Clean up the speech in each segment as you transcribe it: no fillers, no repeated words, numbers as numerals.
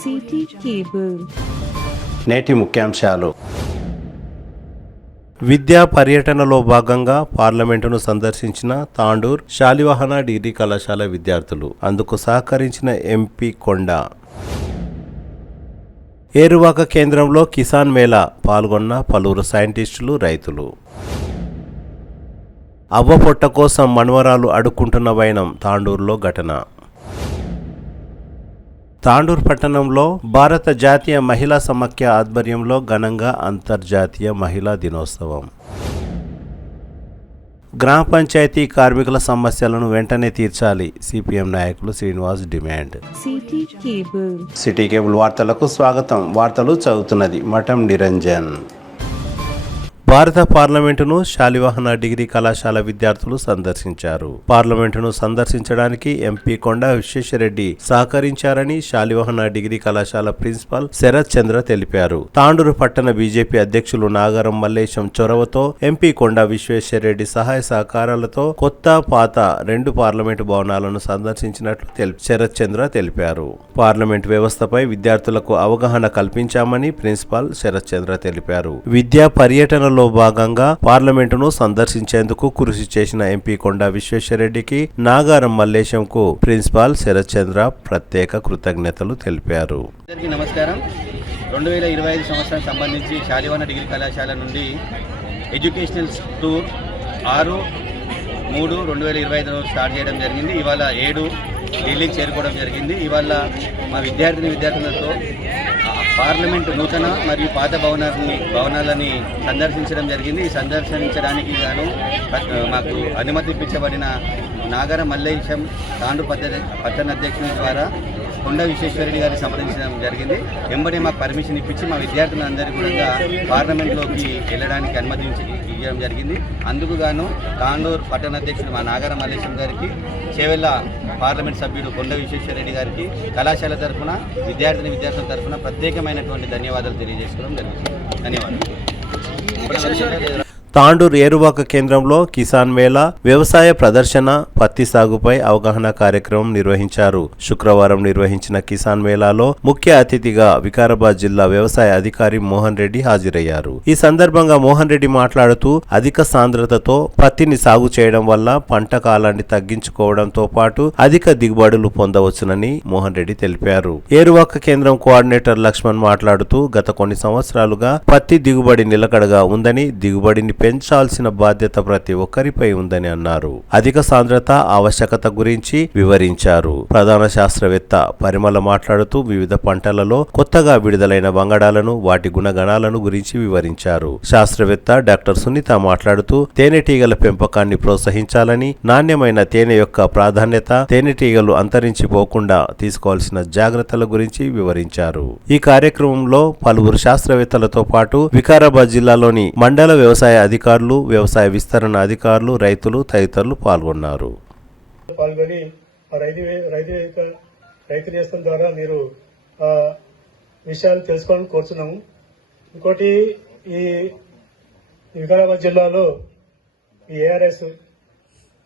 City cable. నేటి ముఖ్యాంశాలు. విద్యా పర్యటనలో భాగంగా పార్లమెంటును సందర్శించిన తాండూర్ శాలివాహన డిగ్రీ కళాశాల విద్యార్థులు. అందుకు సహకరించిన ఎంపీ కొండ. ఏరువాక కేంద్రంలో కిసాన్ మేళా పాల్గొన్న పలువురు సైంటిస్టులు, రైతులు. అవ్వ పొట్ట కోసం మన్వరాలు అడుక్కుంటున్న వైనం తాండూరులో ఘటన. తాండూర్ పట్టణంలో భారత జాతీయ మహిళా సమాఖ్య ఆధ్వర్యంలో ఘనంగా అంతర్జాతీయ మహిళా దినోత్సవం. గ్రామ పంచాయతీ కార్మికుల సమస్యలను వెంటనే తీర్చాలి, సిపిఎం నాయకులు శ్రీనివాస్ డిమాండ్. సిటీ కేబుల్ వార్తలకు స్వాగతం. వార్తలు చదువుతున్నది మఠం నిరంజన్. భారత పార్లమెంటును శాలివాహన డిగ్రీ కళాశాల విద్యార్థులు సందర్శించారు. పార్లమెంటును సందర్శించడానికి ఎంపీ కొండ విశ్వేశ్వరరెడ్డి సహకరించారని శాలివాహన డిగ్రీ కళాశాల ప్రిన్సిపాల్ శరత్ చంద్ర తెలిపారు. తాండూరు పట్టణ బీజేపీ అధ్యక్షులు నాగారం మల్లేశం చొరవతో ఎంపీ కొండ విశ్వేశ్వరరెడ్డి సహాయ సహకారాలతో కొత్త, పాత 2 పార్లమెంటు భవనాలను సందర్శించినట్లు శరత్ చంద్ర తెలిపారు. పార్లమెంటు వ్యవస్థపై విద్యార్థులకు అవగాహన కల్పించామని ప్రిన్సిపాల్ శరత్ చంద్ర తెలిపారు. విద్యా పర్యటనలో భాగంగా పార్లమెంటును సందర్శించేందుకు కృషి చేసిన ఎంపీ కొండ విశ్వేశ్వరరెడ్డికి, నాగారం మల్లేశంకు ప్రిన్సిపాల్ శరత్ చంద్ర ప్రత్యేక కృతజ్ఞతలు తెలిపారు. నమస్కారం. 2025 సంవత్సరం సంబంధించి శాలివాహన డిగ్రీ కళాశాల నుండి ఎడ్యుకేషనల్ టూర్ 6/3/2025 స్టార్ట్ చేయడం జరిగింది. ఇవాళ 7 ఢిల్లీకి చేరుకోవడం జరిగింది. ఇవాళ మా విద్యార్థులతో పార్లమెంటు నూతన మరియు పాత భవనాలని సందర్శించడం జరిగింది. ఈ సందర్శించడానికి గాను మాకు అనుమతి ఇప్పించబడిన నాగారం మల్లేశం తాండూరు పట్టణ అధ్యక్షుని ద్వారా కొండ విశ్వేశ్వరరెడ్డి గారిని సంప్రదించడం జరిగింది. వెంబడే మాకు పర్మిషన్ ఇప్పించి మా విద్యార్థులందరూ కూడా పార్లమెంట్లోకి వెళ్ళడానికి అనుమతి ఇవ్వడం జరిగింది. అందుకు గాను తాండూరు పట్టణ అధ్యక్షుడు మా నాగారం మల్లేశం గారికి, చేవెళ్ళ పార్లమెంట్ సభ్యుడు కొండ విశ్వేశ్వరరెడ్డి గారికి కళాశాల తరఫున, విద్యార్థుల తరఫున ప్రత్యేకమైనటువంటి ధన్యవాదాలు తెలియజేసుకోవడం జరుగుతుంది. ధన్యవాదాలు. తాండూర్ ఏరువాక కేంద్రంలో కిసాన్ మేళా, వ్యవసాయ ప్రదర్శన, పత్తి సాగుపై అవగాహన కార్యక్రమం నిర్వహించారు. శుక్రవారం నిర్వహించిన కిసాన్ మేళాలో ముఖ్య అతిథిగా వికారాబాద్ జిల్లా వ్యవసాయ అధికారి మోహన్ రెడ్డి హాజరయ్యారు. ఈ సందర్భంగా మోహన్ రెడ్డి మాట్లాడుతూ అధిక సాంద్రతతో పత్తిని సాగు చేయడం వల్ల పంట కాలాన్ని తగ్గించుకోవడంతో పాటు అధిక దిగుబడులు పొందవచ్చునని మోహన్ రెడ్డి తెలిపారు. ఏరువాక కేంద్రం కోఆర్డినేటర్ లక్ష్మణ్ మాట్లాడుతూ గత కొన్ని సంవత్సరాలుగా పత్తి దిగుబడి నిలకడగా ఉందని, దిగుబడిని పెంచాల్సిన బాధ్యత ప్రతి ఒక్కరిపై ఉందని అన్నారు. అధిక సాంద్రత ఆవశ్యకత గురించి వివరించారు. ప్రధాన శాస్త్రవేత్త పరిమళ మాట్లాడుతూ వివిధ పంటలలో కొత్తగా విడుదలైన వంగడాలను, వాటి గుణగణాలను గురించి వివరించారు. శాస్త్రవేత్త డాక్టర్ సునీత మాట్లాడుతూ తేనెటీగల పెంపకాన్ని ప్రోత్సహించాలని, నాణ్యమైన తేనె యొక్క ప్రాధాన్యత, తేనెటీగలు అంతరించిపోకుండా తీసుకోవాల్సిన జాగ్రత్తల గురించి వివరించారు. ఈ కార్యక్రమంలో పలువురు శాస్త్రవేత్తలతో పాటు వికారాబాద్ జిల్లాలోని మండల వ్యవసాయ అధికారులు, వ్యవసాయ విస్తరణ అధికారులు, రైతులు తదితరులు పాల్గొన్నారు. రైతు నేస్తం ద్వారా మీరు విషయాలు తెలుసుకోవాలని కోరుతున్నాము. ఇంకోటి, ఈ వికారాబాద్ జిల్లాలో ఈ ఏఆర్ఎస్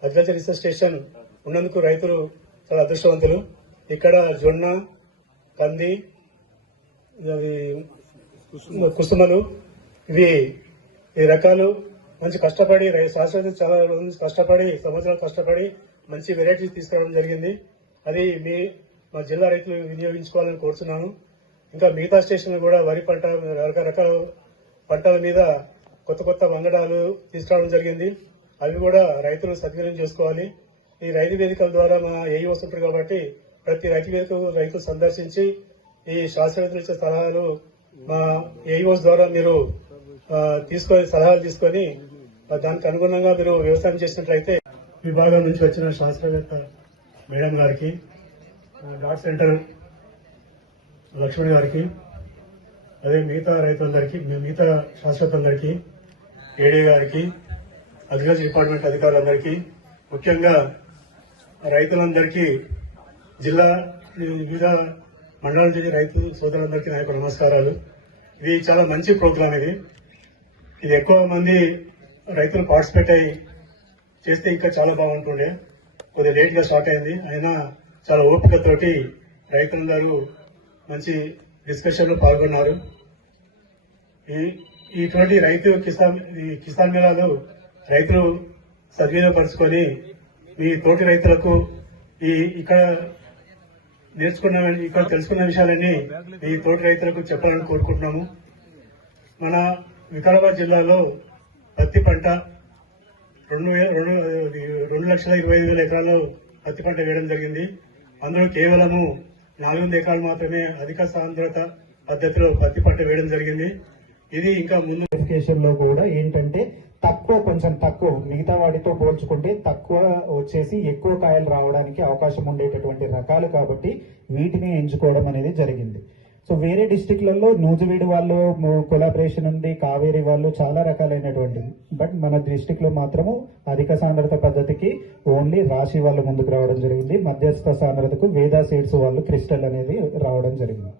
అగ్రికల్చర్ రీసెర్చ్ స్టేషన్ ఉన్నందుకు రైతులు చాలా అదృష్టవంతులు. ఇక్కడ జొన్న, కంది, కుసుమలు, ఈ రకాలు మంచి కష్టపడి శాస్త్రవేత్తలు చాలా కష్టపడి, సంవత్సరాలు కష్టపడి మంచి వెరైటీస్ తీసుకురావడం జరిగింది. అది మా జిల్లా రైతులు వినియోగించుకోవాలని కోరుతున్నాను. ఇంకా మిగతా స్టేషన్లు కూడా వరి పంట, రకరకాల పంటల మీద కొత్త వంగడాలు తీసుకురావడం జరిగింది. అవి కూడా రైతులు సద్వినియోగం చేసుకోవాలి. ఈ రైతు వేదికల ద్వారా మా ఏఈ వస్తుంటారు కాబట్టి ప్రతి రైతు వేదిక రైతులు సందర్శించి ఈ శాస్త్రవేత్తలు ఇచ్చే సలహాలు మా ఏఈఓస్ ద్వారా మీరు సలహాలు తీసుకొని దానికి అనుగుణంగా మీరు వ్యవసాయం చేసినట్లయితే, విభాగం నుంచి వచ్చిన శాస్త్రవేత్త మేడం గారికి, డాట్ సెంటర్ లక్ష్మణ్ గారికి, అదే మిగతా రైతులందరికీ, మిగతా శాస్త్రవేత్తలందరికీ, ఏడీ గారికి, అగ్రికల్చర్ డిపార్ట్మెంట్ అధికారులందరికీ, ముఖ్యంగా రైతులందరికీ, జిల్లా వివిధ మండలాల నుంచి రైతు సోదరులందరికీ నా యొక్క నమస్కారాలు. ఇది చాలా మంచి ప్రోగ్రాం. ఇది ఎక్కువ మంది రైతులు పార్టిసిపేట్ అయ్యి చేస్తే ఇంకా చాలా బాగుంటుండే. కొద్దిగా లేట్ గా స్టార్ట్ అయింది, అయినా చాలా ఓపికతోటి రైతులందరూ మంచి డిస్కషన్లో పాల్గొన్నారు. ఇటువంటి కిసాన్ మేళాలు రైతులు సద్వినియోగపరుచుకొని మీ తోటి రైతులకు ఇక్కడ తెలుసుకున్న విషయాలన్నీ మీ తోటి రైతులకు చెప్పాలని కోరుకుంటున్నాము. మన వికారాబాద్ జిల్లాలో పత్తి పంట 2,25,000 ఎకరాల్లో పత్తి పంట వేయడం జరిగింది. అందులో కేవలము 400 ఎకరాలు మాత్రమే అధిక సాంద్రత పద్ధతిలో పత్తి పంట వేయడం జరిగింది. ఇది ఇంకా ముందు లో కూడా ఏంటంటే కొంచెం తక్కువ మిగతా వాటితో పోల్చుకుంటే తక్కువ వచ్చేసి ఎక్కువ కాయలు రావడానికి అవకాశం ఉండేటటువంటి రకాలు కాబట్టి వీటిని ఎంచుకోవడం అనేది జరిగింది. సో వేరే డిస్టిక్లలో నూజివీడు వాళ్ళు కొలాబరేషన్ ఉంది, కావేరి వాళ్ళు చాలా రకాలైనటువంటి, బట్ మన డిస్టిక్ లో మాత్రము అధిక సాంద్రత పద్ధతికి ఓన్లీ రాశి వాళ్ళు ముందుకు రావడం జరిగింది. మధ్యస్థ సాంద్రతకు వేదా సీడ్స్ వాళ్ళు క్రిస్టల్ అనేది రావడం జరిగింది.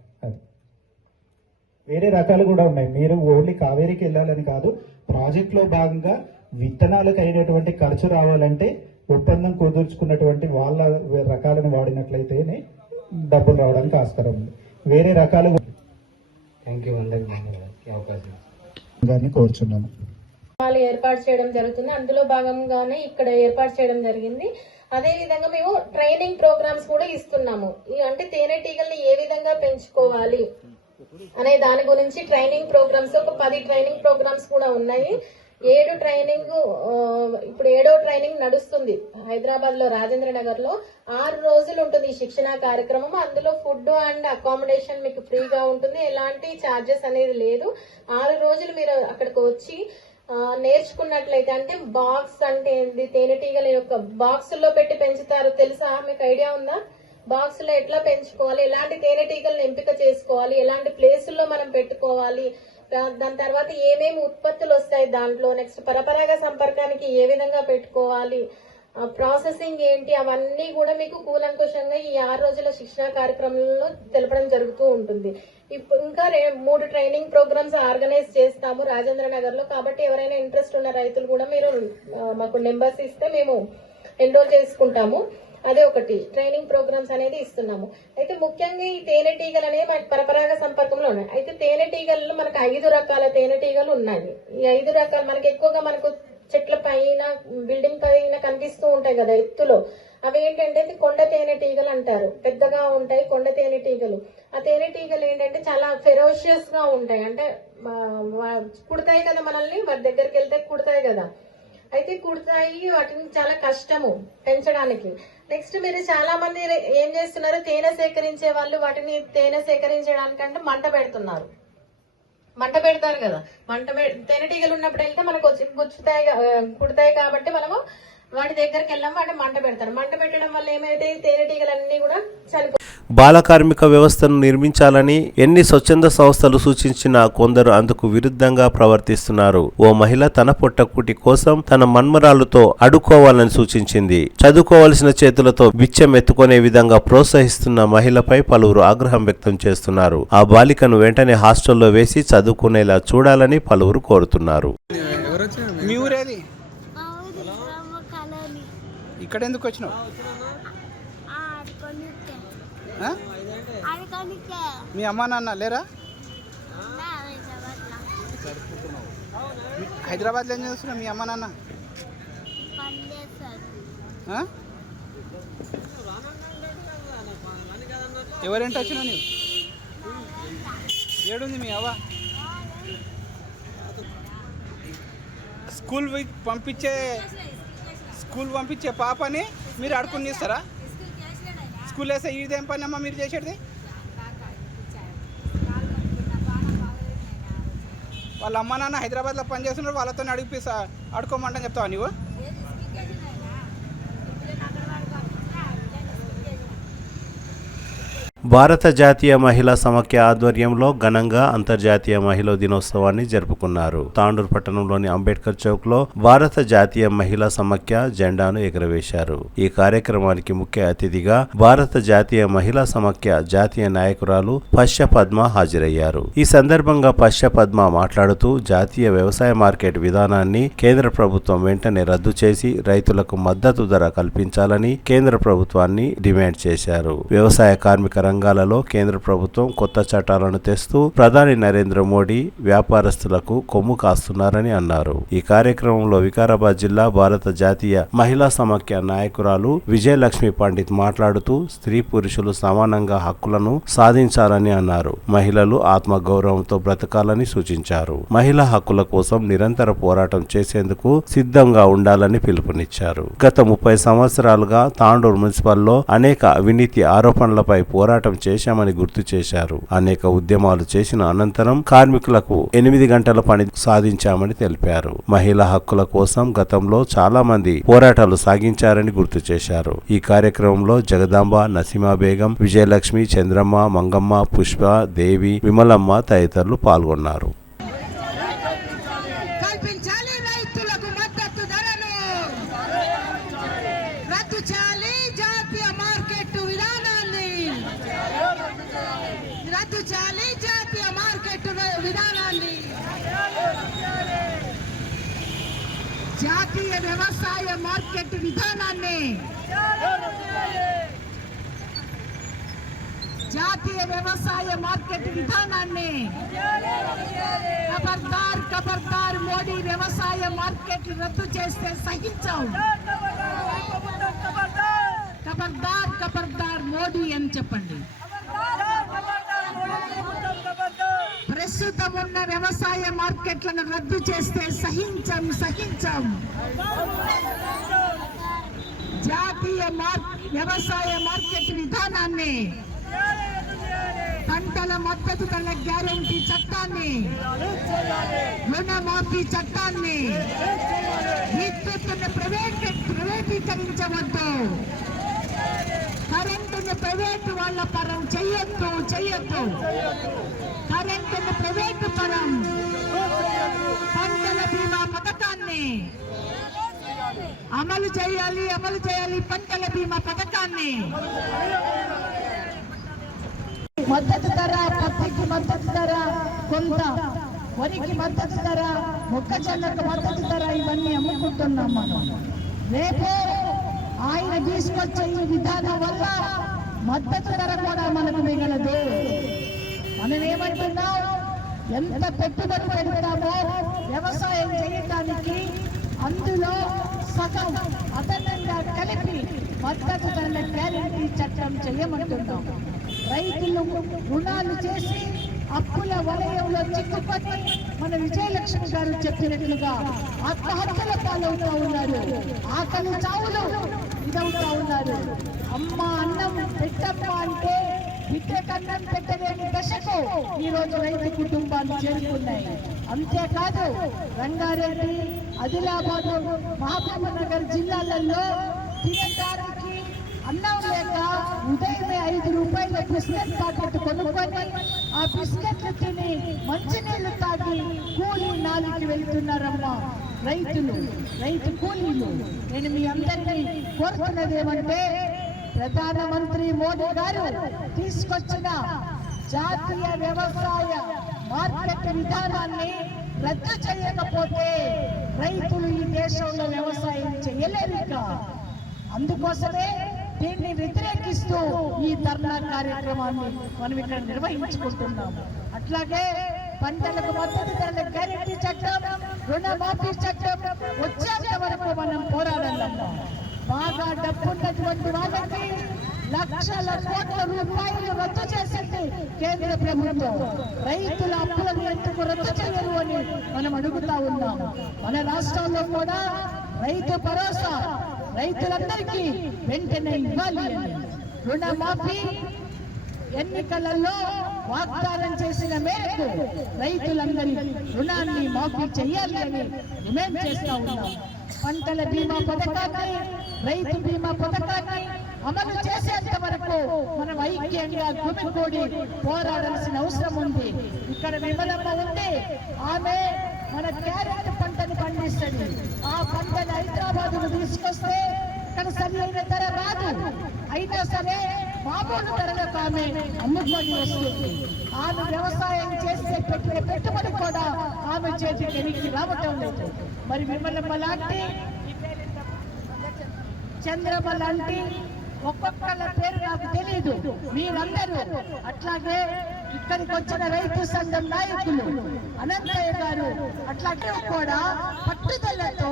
వేరే రకాలు కూడా ఉన్నాయి. మీరు ఓన్లీ కావేరికి వెళ్ళాలని కాదు, ప్రాజెక్ట్ లో భాగంగా విత్తనాలకు అయినటువంటి ఖర్చు రావాలంటే ఒప్పందం కుదుర్చుకున్నటువంటి వాళ్ళ రకాలను వాడినట్లయితేనే డబ్బులు రావడానికి ఆస్కారం ఉంది. వేరే రకాలు కోరుచున్నాము. ఏర్పాటు చేయడం జరుగుతుంది. అందులో భాగంగానే ఇక్కడ ఏర్పాటు చేయడం జరిగింది. అదే విధంగా మేము ట్రైనింగ్ ప్రోగ్రామ్స్ కూడా ఇస్తున్నాము. అంటే తేనెటీగల్ని ఏ విధంగా పెంచుకోవాలి అనే దాని గురించి ట్రైనింగ్ ప్రోగ్రామ్స్, ఒక 10 ట్రైనింగ్ ప్రోగ్రామ్స్ కూడా ఉన్నాయి. 7 ట్రైనింగ్, ఇప్పుడు 7వ ట్రైనింగ్ నడుస్తుంది హైదరాబాద్ లో రాజేంద్ర నగర్ లో. 6 రోజులు ఉంటుంది ఈ శిక్షణ కార్యక్రమం. అందులో ఫుడ్ అండ్ అకామిడేషన్ మీకు ఫ్రీగా ఉంటుంది, ఎలాంటి ఛార్జెస్ అనేది లేదు. 6 రోజులు మీరు అక్కడికి వచ్చి నేర్చుకున్నట్లయితే, అంటే బాక్స్ అంటే ఏంటి, తేనెటీగల యొక్క బాక్సుల్లో పెట్టి పెంచుతారు తెలుసా, మీకు ఐడియా ఉందా? బాక్స్ లో ఎట్లా పెంచుకోవాలి, ఎలాంటి తేనెటీగలను ఎంపిక చేసుకోవాలి, ఎలాంటి ప్లేసుల్లో మనం పెట్టుకోవాలి, దాని తర్వాత ఏమేమి ఉత్పత్తులు వస్తాయి దాంట్లో, నెక్స్ట్ పరపరాగ సంపర్కానికి ఏ విధంగా పెట్టుకోవాలి, ప్రాసెసింగ్ ఏంటి, అవన్నీ కూడా మీకు కూలంకుషంగా ఈ 6 రోజుల శిక్షణ కార్యక్రమంలో తెలపడం జరుగుతూ ఉంటుంది. ఇంకా 3 ట్రైనింగ్ ప్రోగ్రామ్స్ ఆర్గనైజ్ చేస్తాము రాజేంద్ర నగర్ లో. కాబట్టి ఎవరైనా ఇంట్రెస్ట్ ఉన్న రైతులు కూడా మీరు మాకు నెంబర్స్ ఇస్తే మేము ఎన్రోల్ చేసుకుంటాము. అదే ఒకటి ట్రైనింగ్ ప్రోగ్రామ్స్ అనేది ఇస్తున్నాము. అయితే ముఖ్యంగా ఈ తేనెటీగలు అనేవి మనకి పరపరాగ సంపర్కంలో ఉన్నాయి. అయితే తేనెటీగల్లో మనకు 5 రకాల తేనెటీగలు ఉన్నాయి. ఈ 5 రకాలు మనకి ఎక్కువగా మనకు చెట్ల పైన, బిల్డింగ్ పైన కనిపిస్తూ ఉంటాయి కదా ఎత్తులో. అవి ఏంటంటే కొండ తేనెటీగలు అంటారు, పెద్దగా ఉంటాయి కొండ తేనెటీగలు. ఆ తేనెటీగలు ఏంటంటే చాలా ఫెరోషియస్ గా ఉంటాయి, అంటే కుడతాయి కదా మనల్ని, వాటి దగ్గరికి వెళ్తే కుడతాయి కదా. అయితే కుడతాయి, వాటిని చాలా కష్టము పెంచడానికి. నెక్స్ట్ మీరు చాలా మంది ఏం చేస్తున్నారు, తేనె సేకరించే వాళ్ళు వాటిని తేనె సేకరించడానికంటే మంట పెడుతున్నారు. మంట పెడతారు కదా, తేనెటీగలు ఉన్నప్పుడు వెళ్తే మనకు వచ్చి కుడతాయి కాబట్టి మనము వాటి దగ్గరికి వెళ్ళాము, వాటి మంట పెడతారు. మంట పెట్టడం వల్ల ఏమైతే తేనెటీగలన్నీ కూడా చనిపోతాయి. బాల కార్మిక వ్యవస్థను నిర్మించాలని ఎన్ని స్వచ్ఛంద సంస్థలు సూచించినా కొందరు అందుకు విరుద్ధంగా ప్రవర్తిస్తున్నారు. ఓ మహిళ తన పొట్టకూటి కోసం తన మన్మరాలతో అడుక్కోవాలని సూచించింది. చదువుకోవలసిన చేతులతో బిచ్చం ఎత్తుకునే విధంగా ప్రోత్సహిస్తున్న మహిళపై పలువురు ఆగ్రహం వ్యక్తం చేస్తున్నారు. ఆ బాలికను వెంటనే హాస్టల్లో వేసి చదువుకునేలా చూడాలని పలువురు కోరుతున్నారు. ఇక్కడ ఎందుకు వచ్చినావు? మీ అమ్మ నాన్న లేరా? హైదరాబాద్లో ఏం చేస్తున్నావు మీ అమ్మ నాన్న? ఎవరింటి వచ్చినావు నీవు? ఏడుంది మీ అవ్వ? స్కూల్ పంపించే పాపని మీరు అడుకుని ఇస్తారా? స్కూల్ వేస్తే ఇదేం పని అమ్మా మీరు చేసేది? వాళ్ళ అమ్మ నాన్న హైదరాబాద్లో పని చేస్తున్నారు, వాళ్ళతో అడుకోమంటని చెప్తావా నువ్వు? భారత జాతీయ మహిళా సమాఖ్య ఆధ్వర్యంలో ఘనంగా అంతర్జాతీయ మహిళా దినోత్సవాన్ని జరుపుకున్నారు. తాండూరు పట్టణంలోని అంబేద్కర్ చౌక్ లో భారత జాతీయ మహిళా సమాఖ్య జెండాను ఎగురవేశారు. ఈ కార్యక్రమానికి ముఖ్య అతిథిగా భారత జాతీయ మహిళా సమాఖ్య జాతీయ నాయకురాలు పశ్య పద్మ హాజరయ్యారు. ఈ సందర్భంగా పశ్య పద్మ మాట్లాడుతూ జాతీయ వ్యవసాయ మార్కెట్ విధానాన్ని కేంద్ర ప్రభుత్వం వెంటనే రద్దు చేసి రైతులకు మద్దతు ధర కల్పించాలని కేంద్ర ప్రభుత్వాన్ని డిమాండ్ చేశారు. వ్యవసాయ కార్మిక రంగాలలో కేంద్ర ప్రభుత్వం కొత్త చట్టాలను తెస్తూ ప్రధాని నరేంద్ర మోడీ వ్యాపారస్తులకు కొమ్ము కాస్తున్నారని అన్నారు. ఈ కార్యక్రమంలో వికారాబాద్ జిల్లా భారత జాతీయ మహిళా సమాఖ్య నాయకురాలు విజయలక్ష్మి పండిత్ మాట్లాడుతూ స్త్రీ పురుషులు సమానంగా హక్కులను సాధించాలని అన్నారు. మహిళలు ఆత్మగౌరవంతో బ్రతకాలని సూచించారు. మహిళా హక్కుల కోసం నిరంతర పోరాటం చేసేందుకు సిద్ధంగా ఉండాలని పిలుపునిచ్చారు. గత 30 సంవత్సరాలుగా తాండూరు మున్సిపల్లో అనేక అవినీతి ఆరోపణలపై పోరాటం చేశామని గుర్తు చేశారు. అనేక ఉద్యమాలు చేసిన అనంతరం కార్మికులకు 8 గంటల పని సాధించామని తెలిపారు. మహిళా హక్కుల కోసం గతంలో చాలా మంది పోరాటాలు సాగించారని గుర్తు చేశారు. ఈ కార్యక్రమంలో జగదాంబ, నసీమా బేగం, విజయలక్ష్మి, చంద్రమ్మ, మంగమ్మ, పుష్ప, దేవి, విమలమ్మ తదితరులు పాల్గొన్నారు. కల్పించాలి రైతులకు మద్దతు ధరను, రద్దు చేయాలి జాతీయ మార్కెట్ విధానాన్ని, రద్దు చేయాలి జాతీయ మార్కెట్ విధానాన్ని, జాతీయ వ్యవసాయ మార్కెట్ విధానాన్ని, జాతీయ వ్యవసాయ మార్కెట్ విధానాన్ని ఖబర్దార్ ఖబర్దార్ మోడీ వ్యవసాయ మార్కెట్ రద్దు చేస్తే సహించాం. ఖబర్దార్ ఖబర్దార్ మోడీ అని చెప్పండి. ప్రస్తుతం ఉన్న వ్యవసాయ మార్కెట్లను రద్దు చేస్తే సహించాం సహించాం. జాతీయ వ్యవసాయ మార్కెట్ విధానాన్ని, పంటల మద్దతు ధరల గ్యారెంటీ చట్టాన్ని, రుణమాఫీ చట్టాన్ని, విద్యుత్తును ప్రైవేటీకరించవద్దు, కరెంటును ప్రైవేటు వాళ్ళ పరం చెయ్యొద్దు, కరెంటును ప్రైవేటు పరం, పంటల బీమా పథకాన్ని అమలు చేయాలి, పంటల బీమా పథకాన్ని. మద్దతు ధర, పత్తికి మద్దతు ధర, కొంత వరికి మద్దతు ధర, మొక్కజొన్నకు మద్దతు ధర, ఇవన్నీ అమ్ముకుంటున్నాం మనం. రేపు ఆయన తీసుకొచ్చే ఈ విధానం వల్ల మద్దతు ధర కూడా మనకు మిగలదు. మనం ఏమంటున్నాం, ఎంత పెట్టుబడి పెడతామో వ్యవసాయం చేయడానికి అందులో సగం అదనంగా కలిపి మద్దతు ధరల గ్యారెంటీ చట్టం చేయమంటున్నాం. రైతులు రుణాలు చేసి అప్పుల వలయంలో చిక్కుపట్టి మన విజయలక్ష్మి గారు చెప్పినట్లుగా ఆత్మహత్యల పాలవుతా ఉన్నారు, ఆకలి చావులు ఇదవుతా ఉన్నారు. అమ్మ అన్నం పెట్టమ్మ అంటే బిడ్డకన్నం పెట్టలేని దశకు ఈ రోజు రైతు కుటుంబాలు చేరుకున్నాయి. అంతేకాదు రంగారెడ్డి, ఆదిలాబాద్, మహబూబ్ నగర్ జిల్లాలలో తినడానికి అన్నం లేక ఉదయమే 5 రూపాయల బిస్కెట్ ప్యాకెట్ కొనుక్కొని ఆ బిస్కెట్లు తిని మంచినీళ్లు తాగి కూలీ నాలికి వెళ్తున్నారమ్మా రైతు కూలీలు. నేను మీ అందరినీ కోరుతున్నది ఏమంటే, ప్రధానమంత్రి మోడీ గారు తీసుకొచ్చిన జాతీయ వ్యవసాయ మార్కెట్ విధానాన్ని రద్దు చేయకపోతే రైతులు ఈ దేశంలో వ్యవసాయం చేయలేరు. అందుకోసమే దీన్ని వ్యతిరేకిస్తూ ఈ ధర్నా కార్యక్రమాన్ని మనం ఇక్కడ నిర్వహించుకుంటున్నాం. అట్లాగే పంటలకు మద్దతు ధరల గ్యారెంటీ చట్టం, రుణమాఫీ చట్టం వచ్చేంత వరకు మనం పోరాడాలన్నా. బాగా డబ్బున్నటువంటి వాళ్ళకి లక్షల కోట్ల రూపాయలు రద్దు చేసింది కేంద్ర ప్రభుత్వం. రైతుల అప్పులను ఎందుకు రద్దు చేయరు అని మనం అడుగుతా ఉన్నాం. మన రాష్ట్రాల్లో కూడా రైతు భరోసా రైతులందరికీ వెంటనే ఇవ్వాలి అని, రుణమాఫీ ఎన్నికలలో వాగ్దానం చేసిన మేరకు రైతులందరి రుణాన్ని మాఫీ చేయాలి అని డిమాండ్ చేస్తా ఉన్నాం. పంటల బీమా పథకాన్ని, రైతు బీమా పథకాన్ని అమలు చేసేంత వరకు మనం ఐక్యంగా గుమిగూడి పోరాడాల్సిన అవసరం ఉంది. ఇక్కడ విమలమ్మ ఉంది, ఆమె మన క్యారెట్ పంటను పండిస్తుంది. ఆ పంటను హైదరాబాద్ తీసుకొస్తే ఇక్కడ సరి అయిన ధర రాదు, అయినా సరే మామూలు ధరలకు ఆమె అమ్ముకొని వస్తుంది. ఆమె వ్యవసాయం చేస్తే పెట్టిన పెట్టుబడి కూడా ఆమె చేతికి వెనక్కి రావటం లేదు. మరి విమలమ్మ లాంటి, చంద్రమ్మ లాంటి ఒక్కొక్కళ్ళ పేరు నాకు తెలియదు. తెలీదు. మీరందరూ అట్లాగే ఇక్కడికి వచ్చిన రైతు సంఘం నాయకులు అనంతయ్య గారు అట్లాగే కూడా పట్టుదలతో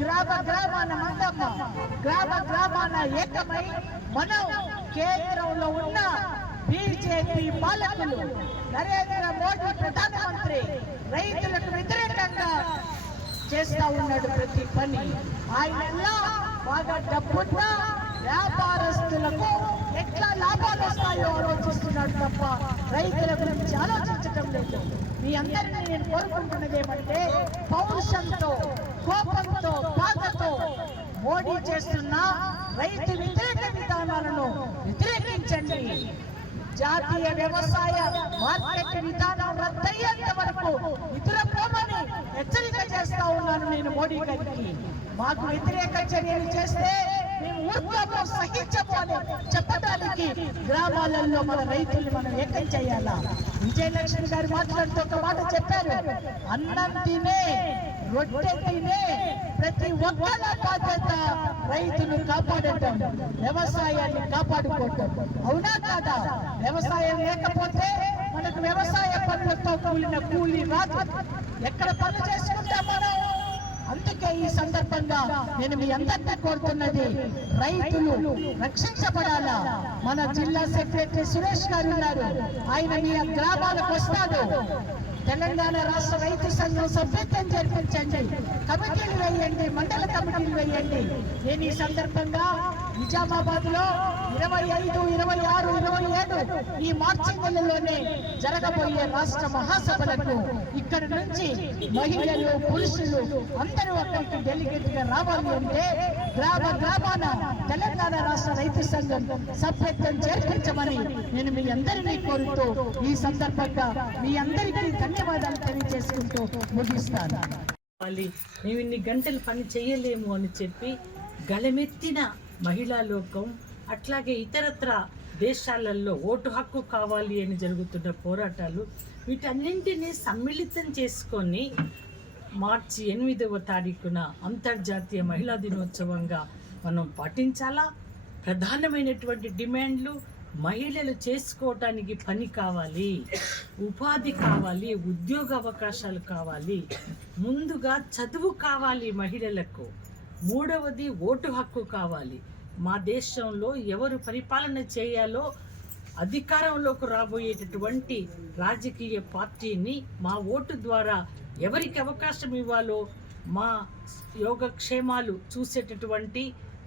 గ్రామాన మందమ్మ గ్రామాన ఏకమై మనం కేంద్రంలో ఉన్న బీజేపీ పాలకులు నరేంద్ర మోడీ ప్రధానమంత్రి రైతులకు వ్యతిరేకంగా చేస్తా ఉన్నాడు ప్రతి పని. ఆయన బాగా డబ్బున్నా వ్యాపారస్తులకు ఎట్లా లాభాలు వస్తాయో ఆలోచిస్తున్నాడు తప్ప రైతుల గురించి ఆలోచించడం లేదు. మీ అందరినీ నేను కోరుకుంటున్నది ఏమంటే పౌరుషంతో, కోపంతో, బాధతో మోడీ చేస్తున్న రైతు వ్యతిరేక విధానాలను వ్యతిరేకించండి. జాతీయ వ్యవసాయ మార్కెట్ విధానం రద్దయ్యేంత వరకు ఇతరపోమని హెచ్చరిక చేస్తా ఉన్నాను నేను మోడీ గారికి. మాకు వ్యతిరేక చర్యలు చేస్తే మేము ఊరుకోము, సహించమని చెప్పడానికి గ్రామాలలో మన రైతుల్ని మనం ఏకం చేయాలా. విజయలక్ష్మి గారు మాట్లాడుతూ ఒక మాట చెప్పారు, అన్నం తినే రొట్టె తినే ప్రతి ఒక్కళ్ళ బాధ్యత రైతును కాపాడటం, వ్యవసాయాన్ని కాపాడుకోవటం. అవునా కాదా? వ్యవసాయం లేకపోతే మనకు వ్యవసాయ పనులతో కూలిన కూలి రాదు. ఎక్కడ పనులు చేసుకుంటాం మనం? అందుకే ఈ సందర్భంగా నేను మీ అందరినీ కోరుతున్నది, రైతులు రక్షించబడాలా. మన జిల్లా సెక్రటరీ సురేష్ గారు ఉన్నారు, ఆయన మీ గ్రామాలకు వస్తాడు. తెలంగాణ రాష్ట్ర రైతు సంఘం సభ్యత్వం జరిపించండి, కమిటీలు వేయండి, మండల కమిటీలు వేయండి. నేను ఈ సందర్భంగా నిజామాబాద్ లో 25, 26, 27 ఈ మార్చి నెలలోనే జరగబోయే రాష్ట్ర మహాసభలకు ఇక్కడి నుంచి మహిళలు, పురుషులు అందరూ అక్కడికి డెలిగేట్ గా రావాలి అంటే గ్రామాన తెలంగాణ రాష్ట్ర రైతు సంఘం సభ్యత్వం చేర్పించమని నేను మీ అందరినీ కోరుతూ ఈ సందర్భంగా మీ అందరికీ ధన్యవాదాలు తెలియజేసుకుంటూ ముగిస్తాను. మేము ఇన్ని గంటలు పని చేయలేము అని చెప్పి గళమెత్తిన మహిళా లోకం, అట్లాగే ఇతరత్ర దేశాలలో ఓటు హక్కు కావాలి అని జరుగుతున్న పోరాటాలు, వీటన్నింటినీ సమ్మిళితం చేసుకొని మార్చి 8వ తారీఖున అంతర్జాతీయ మహిళా దినోత్సవంగా మనం పాటించాలా. ప్రధానమైనటువంటి డిమాండ్లు మహిళలు చేసుకోవటానికి పని కావాలి, ఉపాధి కావాలి, ఉద్యోగ అవకాశాలు కావాలి, ముందుగా చదువు కావాలి మహిళలకు, మూడవది ఓటు హక్కు కావాలి. మా దేశంలో ఎవరు పరిపాలన చేయాలో అధికారంలోకి రాబోయేటటువంటి రాజకీయ పార్టీని మా ఓటు ద్వారా ఎవరికి అవకాశం ఇవ్వాలో, మా యోగక్షేమాలు చూసేటటువంటి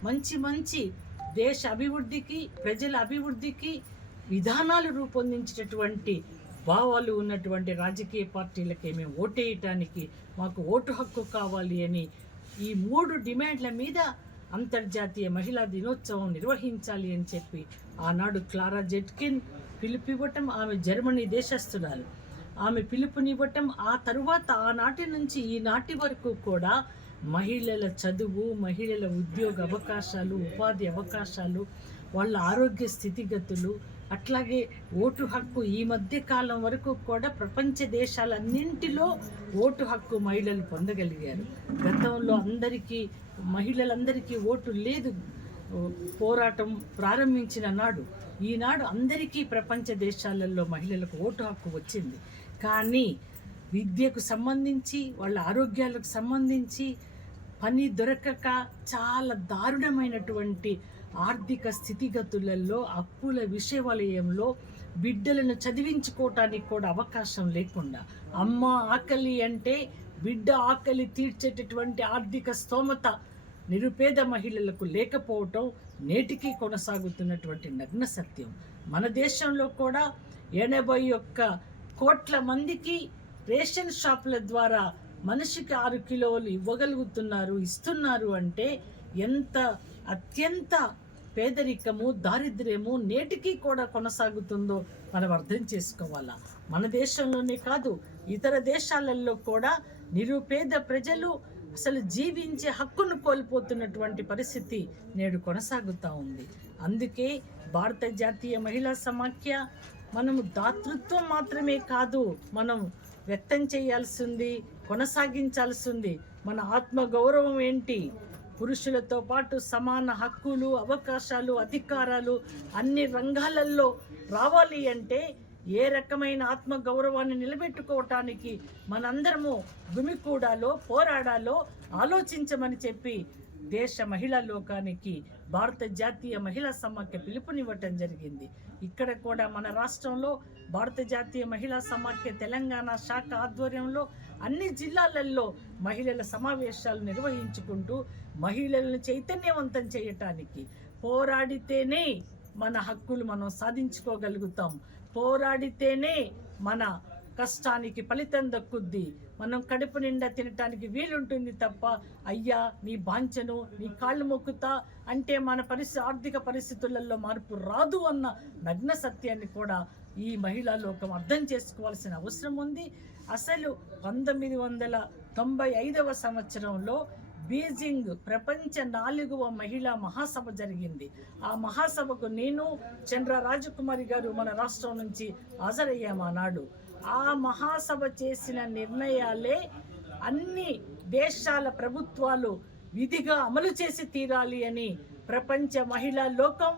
మంచి దేశ అభివృద్ధికి, ప్రజల అభివృద్ధికి విధానాలు రూపొందించేటటువంటి భావాలు ఉన్నటువంటి రాజకీయ పార్టీలకే మేము ఓటేయటానికి మాకు ఓటు హక్కు కావాలి అని ఈ 3 డిమాండ్ల మీద అంతర్జాతీయ మహిళా దినోత్సవం నిర్వహించాలి అని చెప్పి ఆనాడు క్లారా జెట్కిన్ పిలుపివ్వటం, ఆమె జర్మనీ దేశస్థురాలు, ఆమె పిలుపునివ్వటం, ఆ తరువాత ఆనాటి నుంచి ఈనాటి వరకు కూడా మహిళల చదువు, మహిళల ఉద్యోగ అవకాశాలు, ఉపాధి అవకాశాలు, వాళ్ళ ఆరోగ్య స్థితిగతులు, అట్లాగే ఓటు హక్కు ఈ మధ్య కాలం వరకు కూడా ప్రపంచ దేశాలన్నింటిలో ఓటు హక్కు మహిళలు పొందగలిగారు. గతంలో మహిళలందరికీ ఓటు లేదు. పోరాటం ప్రారంభించిన నాడు, ఈనాడు అందరికీ ప్రపంచ దేశాలలో మహిళలకు ఓటు హక్కు వచ్చింది. కానీ విద్యకు సంబంధించి, వాళ్ళ ఆరోగ్యాలకు సంబంధించి పని దొరకక చాలా దారుణమైనటువంటి ఆర్థిక స్థితిగతులలో, అప్పుల విషవలయంలో బిడ్డలను చదివించుకోవటానికి కూడా అవకాశం లేకుండా, అమ్మ ఆకలి అంటే బిడ్డ ఆకలి తీర్చేటటువంటి ఆర్థిక స్తోమత నిరుపేద మహిళలకు లేకపోవటం నేటికి కొనసాగుతున్నటువంటి నగ్న సత్యం. మన దేశంలో కూడా 81 కోట్ల మందికి రేషన్ షాపుల ద్వారా మనిషికి 6 కిలోలు ఇస్తున్నారు అంటే ఎంత అత్యంత పేదరికము, దారిద్ర్యము నేటికి కూడా కొనసాగుతుందో మనం అర్థం చేసుకోవాలా. మన దేశంలోనే కాదు, ఇతర దేశాలలో కూడా నిరుపేద ప్రజలు అసలు జీవించే హక్కును కోల్పోతున్నటువంటి పరిస్థితి నేడు కొనసాగుతూ ఉంది. అందుకే భారత జాతీయ మహిళా సమాఖ్య మనము దాతృత్వం మాత్రమే కాదు మనం వ్యక్తం చేయాల్సింది, కొనసాగించాల్సింది మన ఆత్మగౌరవం ఏంటి, పురుషులతో పాటు సమాన హక్కులు, అవకాశాలు, అధికారాలు అన్ని రంగాలలో రావాలి అంటే ఏ రకమైన ఆత్మగౌరవాన్ని నిలబెట్టుకోవటానికి మనందరము గుమికూడాలో, పోరాడాలో ఆలోచించమని చెప్పి దేశ మహిళా లోకానికి భారత జాతీయ మహిళా సమాఖ్య పిలుపునివ్వటం జరిగింది. ఇక్కడ కూడా మన రాష్ట్రంలో భారత జాతీయ మహిళా సమాఖ్య తెలంగాణ శాఖ ఆధ్వర్యంలో అన్ని జిల్లాలలో మహిళల సమావేశాలు నిర్వహించుకుంటూ మహిళలను చైతన్యవంతం చేయటానికి పోరాడితేనే మన హక్కులు మనం సాధించుకోగలుగుతాం, పోరాడితేనే మన కష్టానికి ఫలితం దక్కుద్ది, మనం కడుపు నిండా తినటానికి వీలుంటుంది తప్ప అయ్యా నీ బాంచను నీ కాళ్ళు మొక్కుతా అంటే మన ఆర్థిక పరిస్థితులలో మార్పు రాదు అన్న నగ్న సత్యాన్ని కూడా ఈ మహిళా లోకం అర్థం చేసుకోవాల్సిన అవసరం ఉంది. అసలు 1995వ సంవత్సరంలో బీజింగ్ ప్రపంచ 4వ మహిళా మహాసభ జరిగింది. ఆ మహాసభకు నేను చంద్ర రాజకుమారి గారు మన రాష్ట్రం నుంచి హాజరయ్యాము ఆనాడు. ఆ మహాసభ చేసిన నిర్ణయాలే అన్ని దేశాల ప్రభుత్వాలు విధిగా అమలు చేసి తీరాలి అని ప్రపంచ మహిళా లోకం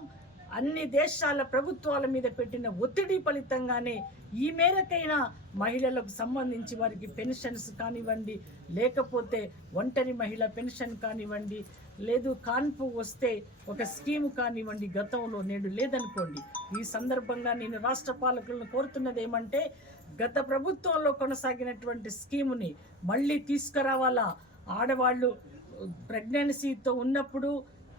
అన్ని దేశాల ప్రభుత్వాల మీద పెట్టిన ఒత్తిడి ఫలితంగానే ఈ మేరకైనా మహిళలకు సంబంధించి వారికి పెన్షన్స్ కానివ్వండి, లేకపోతే ఒంటరి మహిళ పెన్షన్ కానివ్వండి, లేదు కాన్పు వస్తే ఒక స్కీము కానివ్వండి, గతంలో నేడు లేదనుకోండి. ఈ సందర్భంగా నేను రాష్ట్ర పాలకులను కోరుతున్నది ఏమంటే గత ప్రభుత్వంలో కొనసాగినటువంటి స్కీముని మళ్ళీ తీసుకురావాలా. ఆడవాళ్ళు ప్రెగ్నెన్సీతో ఉన్నప్పుడు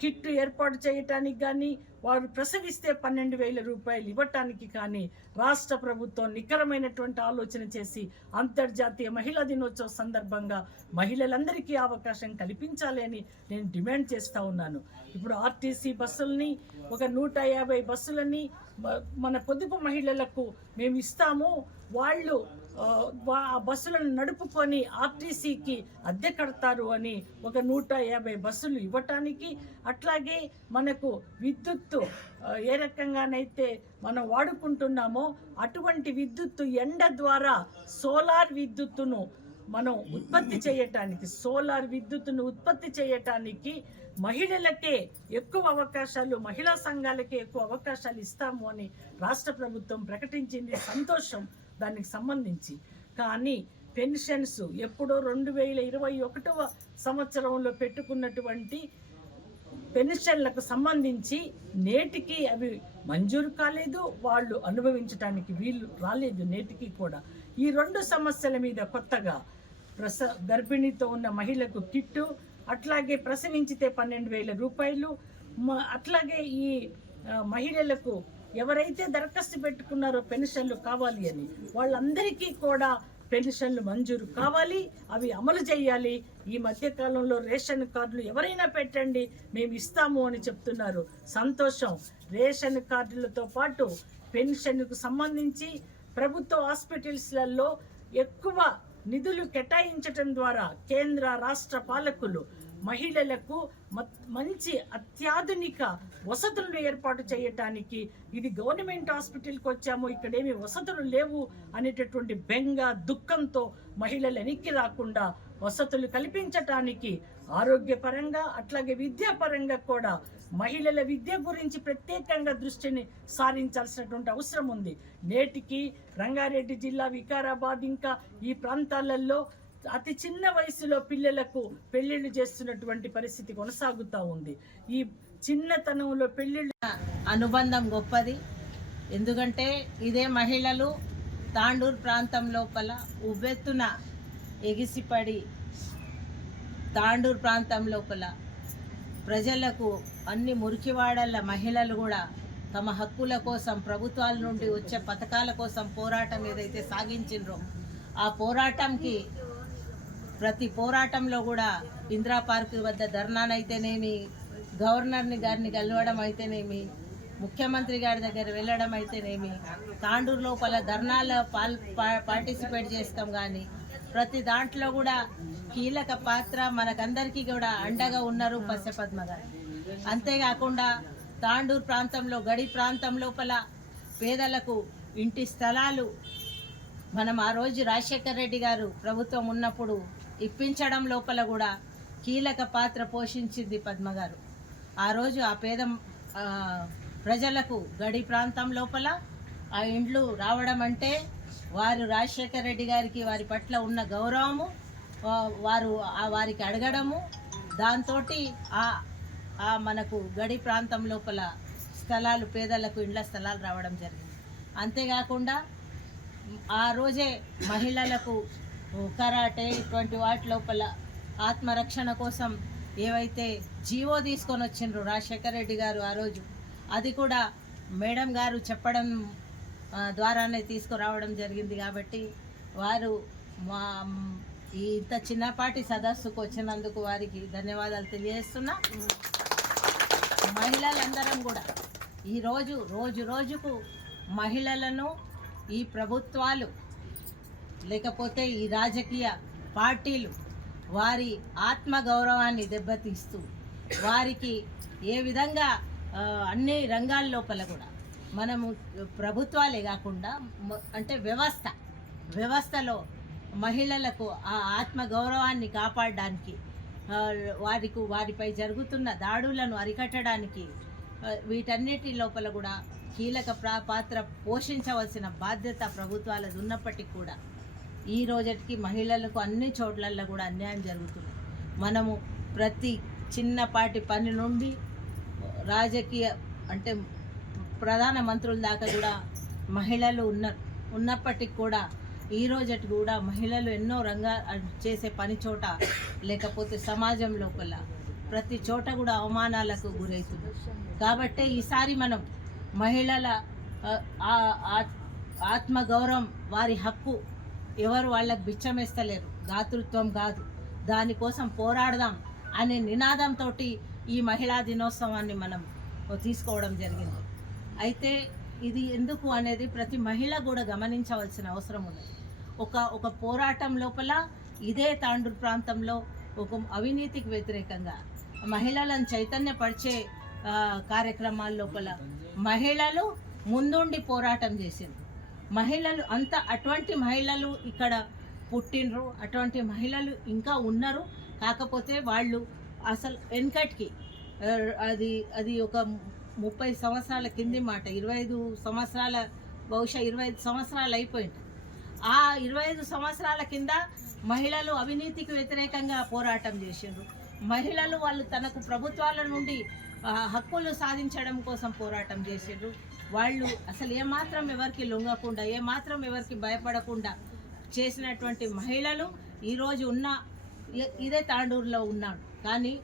కిట్ ఏర్పాటు చేయటానికి కానీ, వారు ప్రసవిస్తే 12,000 రూపాయలు ఇవ్వటానికి కానీ రాష్ట్ర ప్రభుత్వం నికరమైనటువంటి ఆలోచన చేసి అంతర్జాతీయ మహిళా దినోత్సవ సందర్భంగా మహిళలందరికీ అవకాశం కల్పించాలి అని నేను డిమాండ్ చేస్తూ ఉన్నాను. ఇప్పుడు ఆర్టీసీ బస్సులని, ఒక 150 బస్సులని మన పొదుపు మహిళలకు మేము ఇస్తాము, వాళ్ళు ఆ బస్సులను నడుపుకొని ఆర్టీసీకి అద్దె కడతారు అని ఒక 150 బస్సులు ఇవ్వటానికి, అట్లాగే మనకు విద్యుత్తు ఏ రకంగానైతే మనం వాడుకుంటున్నామో అటువంటి విద్యుత్తు ఎండ ద్వారా సోలార్ విద్యుత్తును మనం ఉత్పత్తి చేయటానికి, సోలార్ విద్యుత్తును ఉత్పత్తి చేయటానికి మహిళలకే ఎక్కువ అవకాశాలు, మహిళా సంఘాలకే ఎక్కువ అవకాశాలు ఇస్తాము అని రాష్ట్ర ప్రభుత్వం ప్రకటించింది. సంతోషం దానికి సంబంధించి. కానీ పెన్షన్స్ ఎప్పుడో 2021వ సంవత్సరంలో పెట్టుకున్నటువంటి పెన్షన్లకు సంబంధించి నేటికి అవి మంజూరు కాలేదు, వాళ్ళు అనుభవించడానికి వీలు రాలేదు నేటికి కూడా. ఈ 2 సమస్యల మీద కొత్తగా గర్భిణీతో ఉన్న మహిళకు కిట్టు, అట్లాగే ప్రసవించితే 12,000 రూపాయలు, అట్లాగే ఈ మహిళలకు ఎవరైతే దరఖాస్తు పెట్టుకున్నారో పెన్షన్లు కావాలి అని వాళ్ళందరికీ కూడా పెన్షన్లు మంజూరు కావాలి, అవి అమలు చేయాలి. ఈ మధ్యకాలంలో రేషన్ కార్డులు ఎవరైనా పెట్టండి మేము ఇస్తాము అని చెప్తున్నారు. సంతోషం. రేషన్ కార్డులతో పాటు పెన్షన్కు సంబంధించి ప్రభుత్వ హాస్పిటల్స్లలో ఎక్కువ నిధులు కేటాయించటం ద్వారా కేంద్ర రాష్ట్ర పాలకులు మహిళలకు మంచి అత్యాధునిక వసతులను ఏర్పాటు చేయటానికి, ఇది గవర్నమెంట్ హాస్పిటల్కి వచ్చాము ఇక్కడేమి వసతులు లేవు అనేటటువంటి బెంగ దుఃఖంతో మహిళలు వెనక్కి రాకుండా వసతులు కల్పించటానికి ఆరోగ్యపరంగా అట్లాగే విద్యాపరంగా కూడా మహిళల విద్య గురించి ప్రత్యేకంగా దృష్టిని సారించాల్సినటువంటి అవసరం ఉంది. నేటికి రంగారెడ్డి జిల్లా, వికారాబాద్ ఇంకా ఈ ప్రాంతాలలో అతి చిన్న వయసులో పిల్లలకు పెళ్లిళ్ళు చేస్తున్నటువంటి పరిస్థితి కొనసాగుతూ ఉంది. ఈ చిన్నతనంలో పెళ్లిళ్ళు అనుబంధం గొప్పది. ఎందుకంటే ఇదే మహిళలు తాండూరు ప్రాంతం లోపల ఉవ్వెత్తున ఎగిసిపడి తాండూరు ప్రాంతం లోపల ప్రజలకు అన్ని మురికివాడల మహిళలు కూడా తమ హక్కుల కోసం ప్రభుత్వాల నుండి వచ్చే పథకాల కోసం పోరాటం ఏదైతే సాగించిండ్రో ఆ పోరాటంకి ప్రతి పోరాటంలో కూడా ఇందిరా పార్క్ వద్ద ధర్నానైతేనేమి, గవర్నర్ని గారిని కలవడం అయితేనేమి, ముఖ్యమంత్రి గారి దగ్గర వెళ్ళడం అయితేనేమి, తాండూరు లోపల ధర్నాలో పార్టిసిపేట్ చేస్తాం. కానీ ప్రతి దాంట్లో కూడా కీలక పాత్ర మనకందరికీ కూడా అండగా ఉన్నారు పద్మ గారు. అంతేకాకుండా తాండూరు ప్రాంతంలో గడి ప్రాంతం లోపల పేదలకు ఇంటి స్థలాలు మనం ఆ రోజు రాజశేఖర్ రెడ్డి గారు ప్రభుత్వం ఉన్నప్పుడు ఇప్పించడం లోపల కూడా కీలక పాత్ర పోషించింది పద్మ గారు. ఆ రోజు ఆ పేద ప్రజలకు గడి ప్రాంతం లోపల ఆ ఇండ్లు రావడం అంటే వారు రాజశేఖర రెడ్డి గారికి వారి పట్ల ఉన్న గౌరవము, వారికి అడగడము, దాంతో మనకు గడి ప్రాంతం లోపల స్థలాలు, పేదలకు ఇండ్ల స్థలాలు రావడం జరిగింది. అంతేకాకుండా ఆ రోజే మహిళలకు కరాటే ఇటువంటి వాటి లోపల ఆత్మరక్షణ కోసం ఏవైతే జీవో తీసుకొని వచ్చిండ్రు రాజశేఖర రెడ్డి గారు ఆ రోజు, అది కూడా మేడం గారు చెప్పడం ద్వారానే తీసుకురావడం జరిగింది. కాబట్టి వారు ఇంత చిన్నపాటి సదస్సుకు వచ్చినందుకు వారికి ధన్యవాదాలు తెలియజేస్తున్నా. మహిళలందరం కూడా ఈరోజు రోజుకు మహిళలను ఈ ప్రభుత్వాలు లేకపోతే ఈ రాజకీయ పార్టీలు వారి ఆత్మగౌరవాన్ని దెబ్బతీస్తూ వారికి ఏ విధంగా అన్ని రంగాల లోపల కూడా మనము ప్రభుత్వాలే కాకుండా అంటే వ్యవస్థలో మహిళలకు ఆ ఆత్మగౌరవాన్ని కాపాడడానికి, వారిపై జరుగుతున్న దాడులను అరికట్టడానికి, వీటన్నిటి లోపల కూడా కీలక పాత్ర పోషించవలసిన బాధ్యత ప్రభుత్వాలది ఉన్నప్పటికీ కూడా ఈ రోజుకి మహిళలకు అన్ని చోట్లల్లో కూడా అన్యాయం జరుగుతుంది. మనము ప్రతి చిన్నపాటి పని నుండి రాజకీయ అంటే ప్రధాన మంత్రుల దాకా కూడా మహిళలు ఉన్నప్పటికీ కూడా ఈ రోజుకి కూడా మహిళలు ఎన్నో చేసే పని చోట లేకపోతే సమాజం లోపల ప్రతి చోట కూడా అవమానాలకు గురవుతుంది. కాబట్టి ఈసారి మనం మహిళల ఆత్మగౌరవం, వారి హక్కు ఎవరు వాళ్ళకు బిచ్చమేస్తలేరు, దాతృత్వం కాదు, దానికోసం పోరాడదాం అనే నినాదంతో ఈ మహిళా దినోత్సవాన్ని మనం తీసుకోవడం జరిగింది. అయితే ఇది ఎందుకు అనేది ప్రతి మహిళ కూడా గమనించవలసిన అవసరం ఉన్నది. ఒక పోరాటం లోపల ఇదే తాండూరు ప్రాంతంలో ఒక అవినీతికి వ్యతిరేకంగా మహిళలను చైతన్యపరిచే కార్యక్రమాల లోపల మహిళలు ముందుండి పోరాటం చేసిండ్రు. మహిళలు అటువంటి మహిళలు ఇక్కడ పుట్టినరు, అటువంటి మహిళలు ఇంకా ఉన్నారు. కాకపోతే వాళ్ళు అసలు వెనకటికి అది ఒక 30 సంవత్సరాల కింది మాట, 25 సంవత్సరాల బహుశా 25 సంవత్సరాలు అయిపోయింది. ఆ 25 సంవత్సరాల కింద మహిళలు అవినీతికి వ్యతిరేకంగా పోరాటం చేసిండ్రు. మహిళలు వాళ్ళు తనకు ప్రభుత్వాల నుండి హక్కులు సాధించడం కోసం పోరాటం చేసిండ్రు. వాళ్ళు అసలు ఏమాత్రం ఎవరికి లొంగకుండా, ఏమాత్రం ఎవరికి భయపడకుండా చేసినటువంటి మహిళలు ఈరోజు ఇదే తాండూరులో ఉన్నాడు. కానీ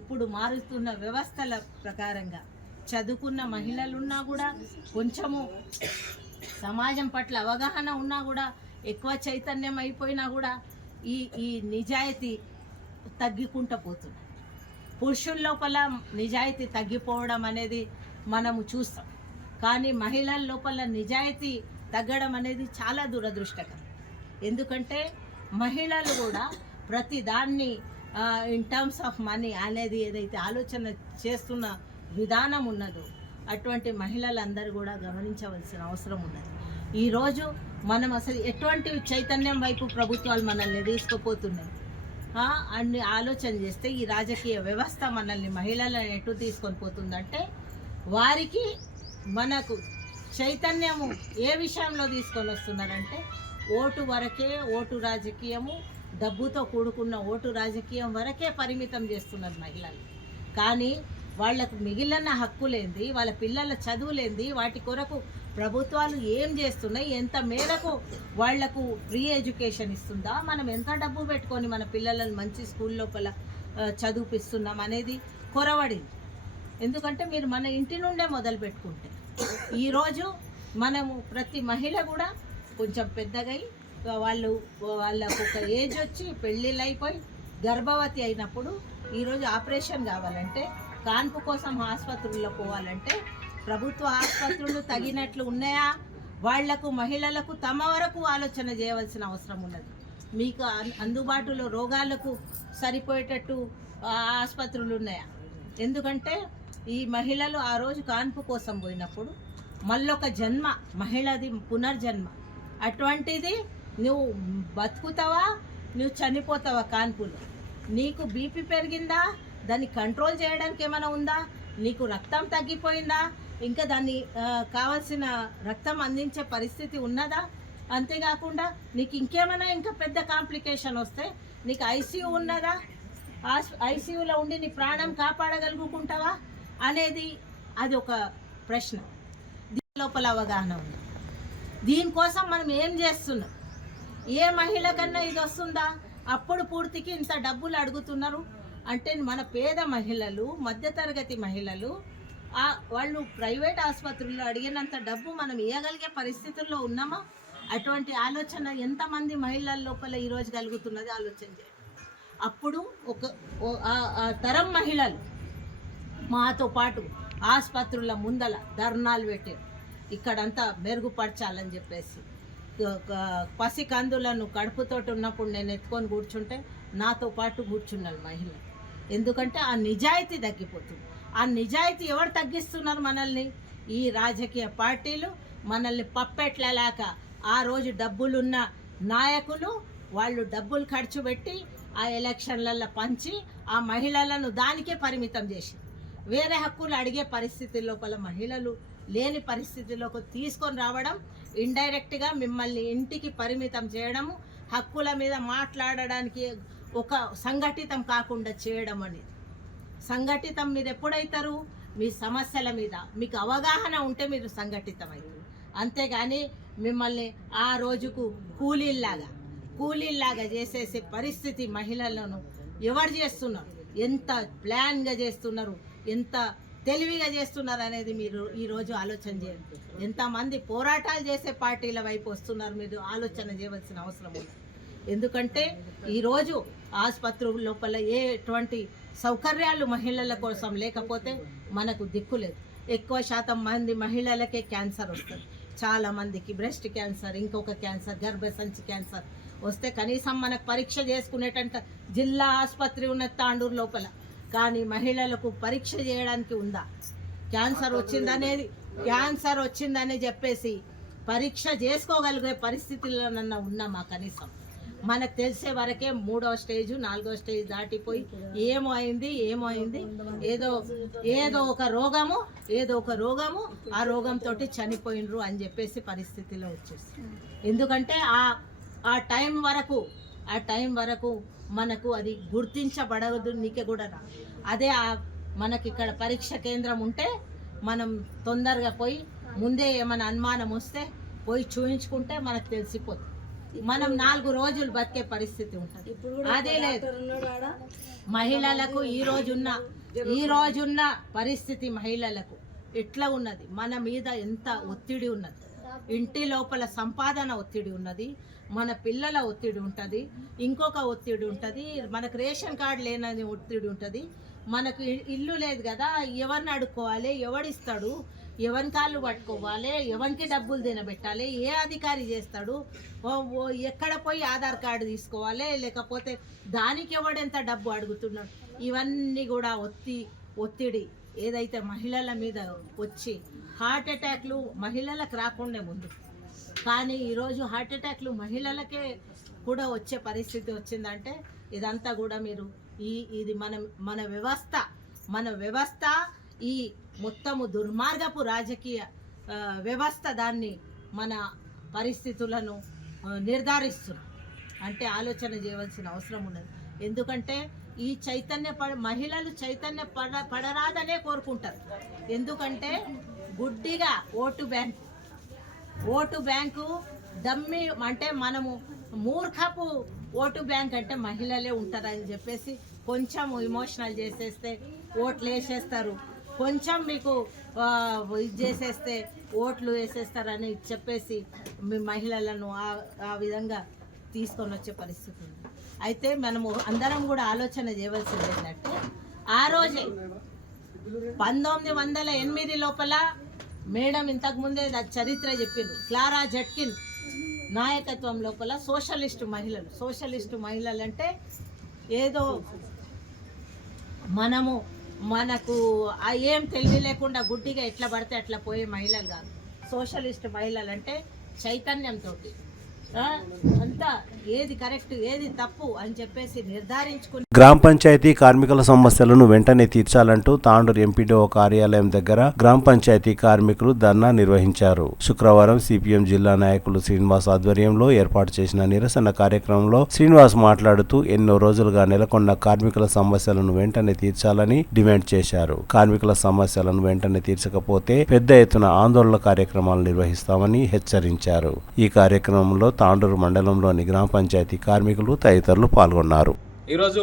ఇప్పుడు మారుతున్న వ్యవస్థల ప్రకారంగా చదువుకున్న మహిళలున్నా కూడా, కొంచెము సమాజం పట్ల అవగాహన ఉన్నా కూడా, ఎక్కువ చైతన్యం అయిపోయినా కూడా ఈ నిజాయితీ తగ్గికుంటూ పోతుంది. పురుషుల లోపల నిజాయితీ తగ్గిపోవడం అనేది మనము చూస్తాం. కానీ మహిళల లోపల నిజాయితీ తగ్గడం అనేది చాలా దురదృష్టకరం. ఎందుకంటే మహిళలు కూడా ప్రతి దాన్ని ఇన్ టర్మ్స్ ఆఫ్ మనీ అనేది ఏదైతే ఆలోచన చేస్తున్న విధానం ఉన్నదో అటువంటి మహిళలందరూ కూడా గమనించవలసిన అవసరం ఉన్నది. ఈరోజు మనం అసలు ఎటువంటి చైతన్యం వైపు ప్రభుత్వాలు మనల్ని తీసుకుపోతున్నాయి అన్ని ఆలోచన చేస్తే ఈ రాజకీయ వ్యవస్థ మనల్ని మహిళలను ఎటు తీసుకొని పోతుందంటే, వారికి మనకు చైతన్యము ఏ విషయంలో తీసుకొని వస్తున్నారంటే ఓటు వరకే, ఓటు రాజకీయము, డబ్బుతో కూడుకున్న ఓటు రాజకీయం వరకే పరిమితం చేస్తున్నారు మహిళలు. కానీ వాళ్లకు మిగిలిన హక్కులేంది, వాళ్ళ పిల్లల చదువులేంది, వాటి కొరకు ప్రభుత్వాలు ఏం చేస్తున్నాయి, ఎంత మేరకు వాళ్లకు ఫ్రీ ఎడ్యుకేషన్ ఇస్తుందా, మనం ఎంత డబ్బు పెట్టుకొని మన పిల్లలను మంచి స్కూల్ లోపల చదివిపిస్తున్నాం అనేది కొరవడింది. ఎందుకంటే మీరు మన ఇంటి నుండే మొదలు పెట్టుకుంటే ఈరోజు మనము ప్రతి మహిళ కూడా కొంచెం పెద్దగా వాళ్ళకు ఒక ఏజ్ వచ్చి పెళ్ళిళ్ళు అయిపోయి గర్భవతి అయినప్పుడు ఈరోజు ఆపరేషన్ కావాలంటే, కాన్పు కోసం ఆసుపత్రుల్లో పోవాలంటే ప్రభుత్వ ఆసుపత్రులు తగినట్లు ఉన్నాయా, వాళ్లకు మహిళలకు తమ వరకు ఆలోచన చేయవలసిన అవసరం ఉన్నది. మీకు అందుబాటులో రోగాలకు సరిపోయేటట్టు ఆసుపత్రులు ఉన్నాయా? ఎందుకంటే ఈ మహిళలు ఆ రోజు కాన్పు కోసం పోయినప్పుడు మళ్ళొక జన్మ, మహిళది పునర్జన్మ. అటువంటిది నువ్వు బతుకుతావా, నువ్వు చనిపోతావా కాన్పులో. నీకు బీపీ పెరిగిందా, దాన్ని కంట్రోల్ చేయడానికి ఏమైనా ఉందా, నీకు రక్తం తగ్గిపోయిందా, ఇంకా దాన్ని కావాల్సిన రక్తం అందించే పరిస్థితి ఉన్నదా, అంతేకాకుండా నీకు ఇంకేమైనా ఇంకా పెద్ద కాంప్లికేషన్ వస్తే నీకు ఐసీయూ ఉన్నదా, ఐసీయూలో ఉండి నీ ప్రాణం కాపాడగలుగుకుంటావా అనేది అది ఒక ప్రశ్న. దీని లోపల అవగాహన ఉంది. దీనికోసం మనం ఏం చేస్తున్నాం? ఏ మహిళ కన్నా ఇది వస్తుందా? అప్పుడు పూర్తికి ఇంత డబ్బులు అడుగుతున్నారు అంటే మన పేద మహిళలు, మధ్యతరగతి మహిళలు వాళ్ళు ప్రైవేట్ ఆసుపత్రుల్లో అడిగినంత డబ్బు మనం ఇవ్వగలిగే పరిస్థితుల్లో ఉన్నామా? అటువంటి ఆలోచన ఎంతమంది మహిళల లోపల ఈరోజు కలుగుతున్నది ఆలోచన చేయండి. అప్పుడు ఆ తరం మహిళలు మాతో పాటు ఆసుపత్రుల ముందల ధర్నాలు పెట్టారు, ఇక్కడంతా మెరుగుపరచాలని చెప్పేసి. పసికందులను కడుపుతోటి ఉన్నప్పుడు నేను ఎత్తుకొని కూర్చుంటే నాతో పాటు కూర్చున్నారు మహిళలు. ఎందుకంటే ఆ నిజాయితీ తగ్గిపోతుంది. ఆ నిజాయితీ ఎవరు తగ్గిస్తున్నారు మనల్ని? ఈ రాజకీయ పార్టీలు మనల్ని పప్పెట్లలాక ఆ రోజు డబ్బులున్న నాయకులు వాళ్ళు డబ్బులు ఖర్చు పెట్టి ఆ ఎలక్షన్లలో పంచి ఆ మహిళలను దానికే పరిమితం చేసి వేరే హక్కులు అడిగే పరిస్థితి లోపల మహిళలు లేని పరిస్థితిలోకి తీసుకొని రావడం, ఇండైరెక్ట్గా మిమ్మల్ని ఇంటికి పరిమితం చేయడము, హక్కుల మీద మాట్లాడడానికి ఒక సంఘటితం కాకుండా చేయడం అనేది. సంఘటితం మీరు ఎప్పుడైతారు? మీ సమస్యల మీద మీకు అవగాహన ఉంటే మీరు సంఘటితం అవుతారు. అంతేగాని మిమ్మల్ని ఆ రోజుకు కూలీల్లాగా చేసేసే పరిస్థితి మహిళలను ఎవరు చేస్తున్నారు, ఎంత ప్లాన్గా చేస్తున్నారు, ఎంత తెలివిగా చేస్తున్నారు అనేది మీరు ఈరోజు ఆలోచన చేయండి. ఎంతమంది పోరాటాలు చేసే పార్టీల వైపు వస్తున్నారు మీరు ఆలోచన చేయవలసిన అవసరం ఉంది. ఎందుకంటే ఈరోజు ఆసుపత్రుల లోపల ఎటువంటి సౌకర్యాలు మహిళల కోసం లేకపోతే మనకు దిక్కు లేదు. ఎక్కువ శాతం మంది మహిళలకే క్యాన్సర్ వస్తుంది, చాలామందికి బ్రెస్ట్ క్యాన్సర్, ఇంకొక క్యాన్సర్, గర్భసంచి క్యాన్సర్ వస్తే కనీసం మనకు పరీక్ష చేసుకునేటంత జిల్లా ఆసుపత్రి ఉన్న తాండూరు లోపల, కానీ మహిళలకు పరీక్ష చేయడానికి ఉందా? క్యాన్సర్ వచ్చిందని చెప్పేసి పరీక్ష చేసుకోగలిగే పరిస్థితుల్లోనన్నా ఉన్నామా? కనీసం మనకు తెలిసే వరకే 3వ స్టేజ్ 4వ స్టేజ్ దాటిపోయి ఏమో అయింది ఏదో ఒక రోగము ఆ రోగంతో చనిపోయినరు అని చెప్పేసి పరిస్థితిలో వచ్చేసి. ఎందుకంటే ఆ టైం వరకు మనకు అది గుర్తించబడదు, నీకే కూడా రా. అదే మనకి ఇక్కడ పరీక్ష కేంద్రం ఉంటే మనం తొందరగా పోయి ముందే ఏమైనా అనుమానం వస్తే పోయి చూయించుకుంటే మనకు తెలిసిపోతుంది. మనం 4 రోజులు బతికే పరిస్థితి ఉంటుంది. అదే లేదు మహిళలకు. ఈ రోజున్న పరిస్థితి మహిళలకు ఎట్లా ఉన్నది? మన మీద ఎంత ఒత్తిడి ఉన్నది. ఇంటి లోపల సంపాదన ఒత్తిడి ఉన్నది, మన పిల్లల ఒత్తిడి ఉంటుంది, ఇంకొక ఒత్తిడి ఉంటుంది, మనకు రేషన్ కార్డు లేనని ఒత్తిడి ఉంటుంది, మనకు ఇల్లు లేదు కదా, ఎవరిని అడుక్కోవాలి, ఎవడిస్తాడు, ఎవరి కాళ్ళు పట్టుకోవాలి, ఎవరికి డబ్బులు తినబెట్టాలి, ఏ అధికారి చేస్తాడు, ఎక్కడ పోయి ఆధార్ కార్డు తీసుకోవాలి, లేకపోతే దానికి ఎవడెంత డబ్బు అడుగుతున్నాడు, ఇవన్నీ కూడా ఒత్తిడి ఏదైతే మహిళల మీద వచ్చి హార్ట్ అటాక్లు మహిళలకు రాకుండా ముందు, కానీ ఈరోజు హార్ట్ అటాక్లు మహిళలకే కూడా వచ్చే పరిస్థితి వచ్చిందంటే ఇదంతా కూడా మీరు ఇది మన వ్యవస్థ ఈ మొత్తము దుర్మార్గపు రాజకీయ వ్యవస్థ దాన్ని మన పరిస్థితులను నిర్ధారిస్తున్నారు. అంటే ఆలోచన చేయవలసిన అవసరం ఉన్నది. ఎందుకంటే ఈ మహిళలు చైతన్య పడరాదనే కోరుకుంటారు. ఎందుకంటే గుడ్డిగా ఓటు బ్యాంకు దమ్మి అంటే మనము మూర్ఖపు ఓటు బ్యాంక్ అంటే మహిళలే ఉంటారని చెప్పేసి కొంచెం ఇమోషనల్ చేసేస్తే ఓట్లు వేసేస్తారు, కొంచెం మీకు ఇది చేసేస్తే ఓట్లు వేసేస్తారని చెప్పేసి మీ మహిళలను ఆ విధంగా తీసుకొని వచ్చే పరిస్థితి ఉంది. అయితే మనము అందరం కూడా ఆలోచన చేయవలసింది ఏంటంటే ఆ రోజే 1908 లోపల మేడం ఇంతకుముందే చరిత్ర చెప్పిండ్రు, క్లారా జట్కిన్ నాయకత్వం లోపల సోషలిస్టు మహిళలు అంటే ఏదో మనకు ఏం తెలివి లేకుండా గుడ్డిగా ఎట్లా పడితే అట్లా పోయే మహిళలు కాదు. సోషలిస్ట్ మహిళలు అంటే చైతన్యంతో అంతా ఏది కరెక్ట్ ఏది తప్పు అని చెప్పేసి నిర్ధారించుకుని గ్రామ పంచాయతీ కార్మికుల సమస్యలను వెంటనే తీర్చాలంటూ తాండూరు ఎంపీడీఓ కార్యాలయం దగ్గర గ్రామ పంచాయతీ కార్మికులు ధర్నా నిర్వహించారు. శుక్రవారం సిపిఎం జిల్లా నాయకులు శ్రీనివాస్ ఆధ్వర్యంలో ఏర్పాటు చేసిన నిరసన కార్యక్రమంలో శ్రీనివాస్ మాట్లాడుతూ ఎన్నో రోజులుగా నెలకొన్న కార్మికుల సమస్యలను వెంటనే తీర్చాలని డిమాండ్ చేశారు. కార్మికుల సమస్యలను వెంటనే తీర్చకపోతే పెద్ద ఎత్తున ఆందోళన కార్యక్రమాలు నిర్వహిస్తామని హెచ్చరించారు. ఈ కార్యక్రమంలో తాండూరు మండలంలోని గ్రామ పంచాయతీ కార్మికులు తదితరులు పాల్గొన్నారు. ఈరోజు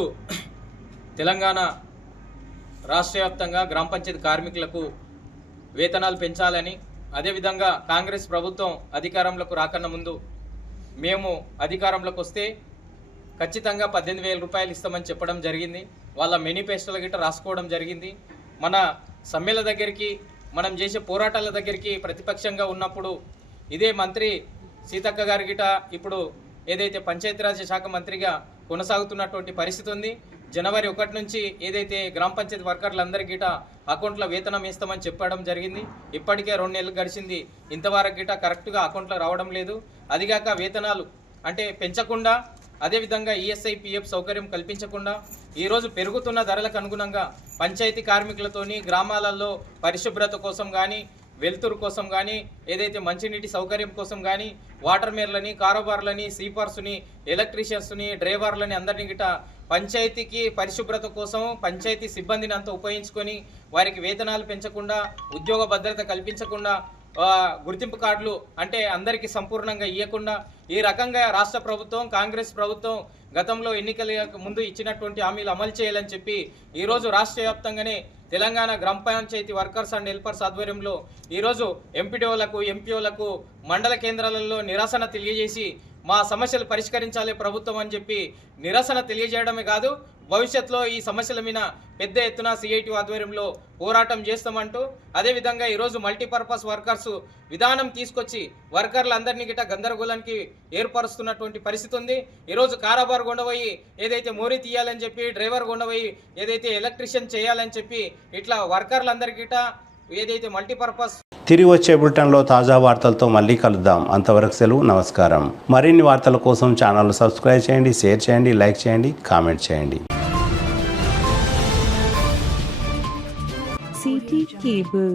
తెలంగాణ రాష్ట్ర వ్యాప్తంగా గ్రామ పంచాయతీ కార్మికులకు వేతనాలు పెంచాలని, అదేవిధంగా కాంగ్రెస్ ప్రభుత్వం అధికారంలోకి రాకన్నా ముందు మేము అధికారంలోకి వస్తే ఖచ్చితంగా 18,000 రూపాయలు ఇస్తామని చెప్పడం జరిగింది. వాళ్ళ మేనిఫెస్టోల గిట్ట రాసుకోవడం జరిగింది. మన సమ్మెల దగ్గరికి, మనం చేసే పోరాటాల దగ్గరికి ప్రతిపక్షంగా ఉన్నప్పుడు ఇదే మంత్రి సీతక్క గారి గిట ఇప్పుడు ఏదైతే పంచాయతీరాజ్ శాఖ మంత్రిగా కొనసాగుతున్నటువంటి పరిస్థితి ఉంది. జనవరి 1 నుంచి ఏదైతే గ్రామ పంచాయతీ వర్కర్లందరికీ గిట అకౌంట్లో వేతనం వేస్తామని చెప్పడం జరిగింది. ఇప్పటికే 2 నెలలు గడిచింది, ఇంతవరకు గిట కరెక్ట్గా అకౌంట్లో రావడం లేదు. అదిగాక వేతనాలు అంటే పెంచకుండా, అదేవిధంగా ఈఎస్ఐ పిఎఫ్ సౌకర్యం కల్పించకుండా ఈరోజు పెరుగుతున్న ధరలకు అనుగుణంగా పంచాయతీ కార్మికులతోని గ్రామాలలో పరిశుభ్రత కోసం కానీ, వెలుతురు కోసం కానీ, ఏదైతే మంచినీటి సౌకర్యం కోసం కానీ వాటర్ మేర్లని, కారోబార్లని, స్వీపర్స్ని, ఎలక్ట్రీషియన్స్ని, డ్రైవర్లని అందరినీ గిట పంచాయతీకి పరిశుభ్రత కోసం పంచాయతీ సిబ్బందిని అంతా ఉపయోగించుకొని వారికి వేతనాలు పెంచకుండా, ఉద్యోగ భద్రత కల్పించకుండా, గుర్తింపు కార్డులు అంటే అందరికీ సంపూర్ణంగా ఇవ్వకుండా ఈ రకంగా రాష్ట్ర ప్రభుత్వం, కాంగ్రెస్ ప్రభుత్వం గతంలో ఎన్నికల ముందు ఇచ్చినటువంటి హామీలు అమలు చేయాలని చెప్పి ఈరోజు రాష్ట్ర వ్యాప్తంగానే తెలంగాణ గ్రామ పంచాయతీ వర్కర్స్ అండ్ హెల్పర్స్ ఆధ్వర్యంలో ఈరోజు ఎంపీడీఓలకు, ఎంపీఓలకు మండల కేంద్రాలలో నిరసన తెలియజేసి మా సమస్యలు పరిష్కరించాలి ప్రభుత్వం అని చెప్పి నిరసన తెలియజేయడమే కాదు, భవిష్యత్తులో ఈ సమస్యల మీద పెద్ద ఎత్తున సిఐటి ఆధ్వర్యంలో పోరాటం చేస్తామంటూ, అదేవిధంగా ఈరోజు మల్టీపర్పస్ వర్కర్స్ విధానం తీసుకొచ్చి వర్కర్లందరినీ గిట్ట గందరగోళానికి ఏర్పరుస్తున్నటువంటి పరిస్థితి ఉంది. ఈరోజు కారాబార్ కొండపోయి ఏదైతే మోరీ తీయాలని చెప్పి, డ్రైవర్ కొండపోయి ఏదైతే ఎలక్ట్రీషియన్ చేయాలని చెప్పి, ఇట్లా వర్కర్లందరికీ గిట్ట ఏదైతే మల్టీపర్పస్. తిరిగి వచ్చే బులెటిన్లో తాజా వార్తలతో మళ్ళీ కలుద్దాం. అంతవరకు సెలవు, నమస్కారం. మరిన్ని వార్తల కోసం ఛానల్ సబ్స్క్రైబ్ చేయండి, షేర్ చేయండి, లైక్ చేయండి, కామెంట్ చేయండి. CT Cable.